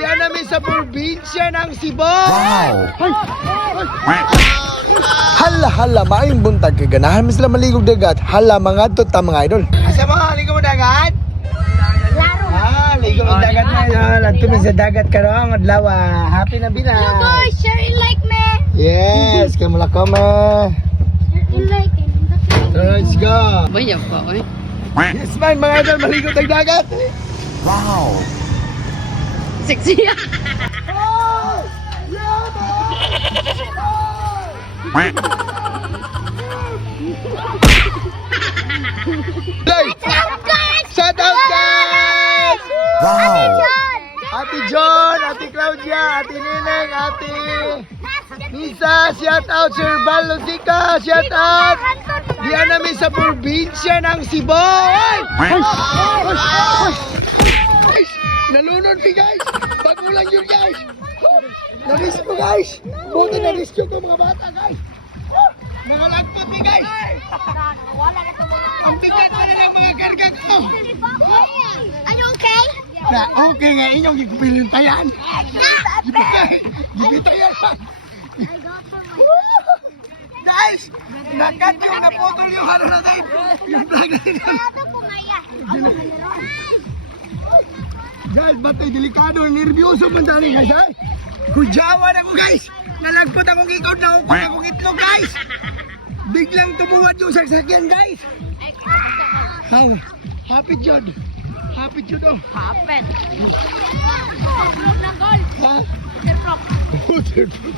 Diyan namin sa probinsya ng Cebu. Wow! Hala, maayong buntag kay ganahan mi sila maligog dagat. Hala, mga ta mga idol. Asa mga ligo mo dagat? Laro. Ligo mo dagat na idol. Adto mi sa dagat karon adlaw. Happy na bina. Hello guys, share and like me. Yes, kay mula kome. Share and like and Let's go. Bayab pa, oy. Yes man, mga idol, maligo tag dagat. Wow! Sexy. Shout out guys! Wow! Ate John, Ate Claudia, Ate Neneng, Ate Nisa, shout out Sir Val Luzica, shout out. Diyan namin sa probinsya ng Cebu. Guys, nalunod mi guys. Bago lang yun guys. Na-risk ko guys. Buti na-risk ko mga bata guys. Nangalagpot mi guys. Wala na tumulong. Ang bigat na lang mga karga ko. Are you okay? Na okay nga inyong gipilintayan. Gipitayan. I got from my Guys, nakat yung naputol yung ano na guys. Yung vlog na yun. Ano po kaya? Guys, batay delikado, nervyoso man tani guys ha. Kujawan ako guys. Nalagpot akong ikot na ukot akong itlog guys. Biglang tumuwad yung sasakyan guys. How? Happy Jod. Happy Jod oh. Happen. Vlog ng goal. Ha? Waterproof. Waterproof.